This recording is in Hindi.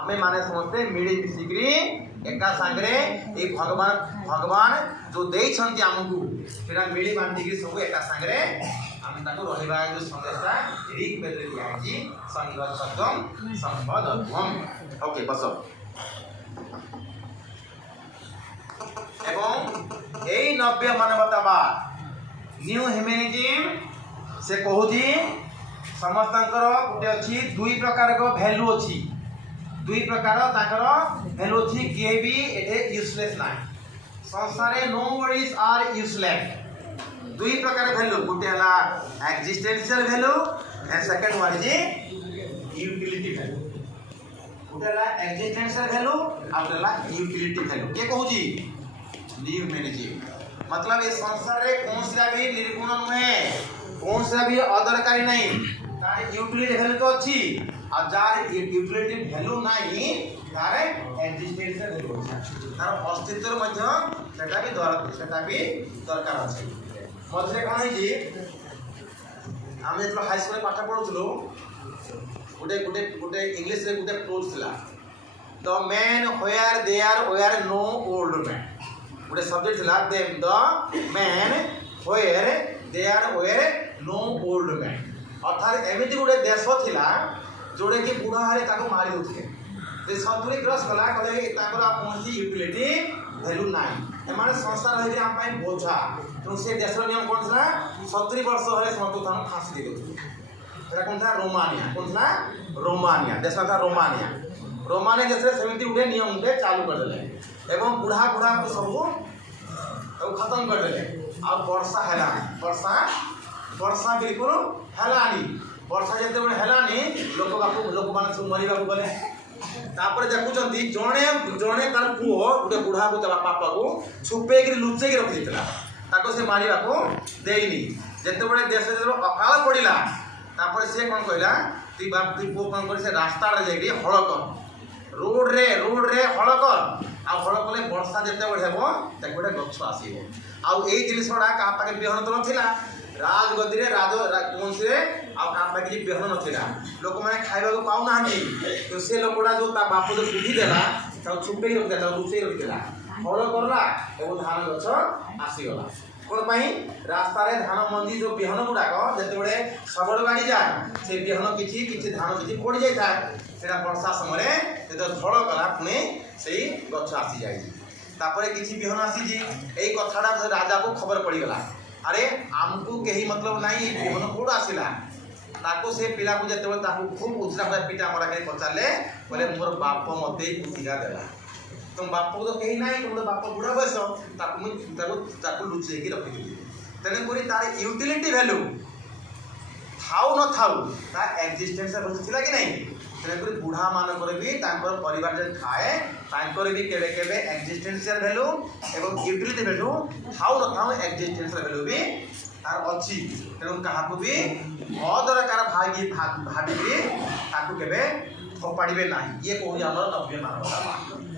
आमे माने समस्ते मिली मिसिकरी एका सांगरे ए भगवान जो देइछंती हमकु सेटा मिली बांटिकी सब एका सांगरे आमे ताको रहिबा जो संदेशा ऋग वेद रे दियाची संगतम संपदत्वम। ओके बस एवं एई नव्य मानवतावाद न्यू ह्यूमैनिज्म से कहूची समस्तंकर गोटे अच्छी दुई प्रकार को वैल्यू अच्छी दुई प्रकार ताकर वैल्यू अच्छी किए भी एटे यूजलेस ना संसारे नो बडीज आर यूजलेस दुई प्रकार वैल्यू गोटे हला existential value and second one is utility value गोटे हला एक्जिस्टेंशियल वैल्यू आ गोटे हला यूटिलिटी वैल्यू के कहूची न्यू ह्यूमैनिज्म मतलब ये संसार रे कौन सा भी निर्गुण नुहे कौन सा भी अदरकारी नहीं तार यूटिलिटी वैल्यू तो अच्छी आ जार यूटिलिटी वैल्यू नहीं तार एक्जिस्टेंशियल वैल्यू अछि तार अस्तित्व मध्य सेटा भी दरकार अछि मझे कोन है जी हम जो हाई स्कूल पाठ पढुथलो गोटे गोटे गोटे इंग्लिश रे गोटे क्लोज थिला the man where there were no old man गोटे सब्जेक्ट थिला them the man where there were no old man अर्थात एमिति गोटे देश थिला जोड़े कि बुढ़ा हारे ताको मारी होथे जे सतुरी क्रॉस कला कले ताकर कोनसी यूटिलिटी वैल्यू नाही एमाने संस्था रहि हम पाई बोझा तो से देशर नियम कोन था 70 वर्ष हरे समस्त थान फांसी दे देथु एटा कोन था रोमानिया देश था रोमानिया देश रे सेमिति उठे नियम उठे चालू कर देले एवं बुढ़ा को सब खत्म कर देले आ वर्षा बिल्कुल हेलानी वर्षा जते बडे हेलानी लोक माने सब मरिबा को गले तापर देखुचंती जणे तार पुओ गोटे बुढ़ा को बापा को छुपे के लुचे के रखि दितला ताको से मारिबा को देइनी जते बडे देश रे अकाल पड़िला तापर से कोन कहला ती बाप ती पुओ कोन कर से रास्ता रे जाई हळ कर रोड रे हळ कर आ हळ कले वर्षा जते बडे हेबो ताके गोटे गछ आसीबो आ एई जिनिसडा का पाके बिहन तो नथिला राजगद्दी रे कौन से आगे बेहन ना लोक मैंने खाइबा को पाऊ ना तो से लोकड़ा जो बाप जो बुद्धि देला छुपे रखिदेला लुचे रखिदेला हल करला और धान गछ आसीगला कौन रास्ता रे धान मंदी जो बिहन गुड़ाक जिते सबड़ गाड़ी जाए से बिहन किसी धान किसी पड़ जाए से वर्षा समय जो झड़ गला पुणी से गछ आसी जाए किसी बिहन आसी यही कथाटा राजा को खबर पड़गला अरे आमको कहीं मतलब नहीं बिहन कौड़ आसला ताको से पिला को जते ताको खूब उजरा पर पिटा मरा के पचाले बोले मोर बाप मते उठिगा देला तुम बाप तो कहीं नहीं तुम बाप बुढ़ा बयस ताको लुचे की रखि दी तेने कोरी तार यूटिलिटी वैल्यू थाउ न थाउ ता एक्जिस्टेंस वैल्यू थिला कि नहीं तेने कोरी बुढ़ा मानकर भी तांकर परिवार जे खाए तांकर भी केबे केबे एक्जिस्टेंशियल वैल्यू एवं यूटिलिटी वैल्यू थाउ न थाउ एक्जिस्टेंशियल वैल्यू भी तार अच्छी तेणु क्या भी अदरकार भागी ताकू केबे थपाड़े ना ये कहूँ आम नव्य मानवता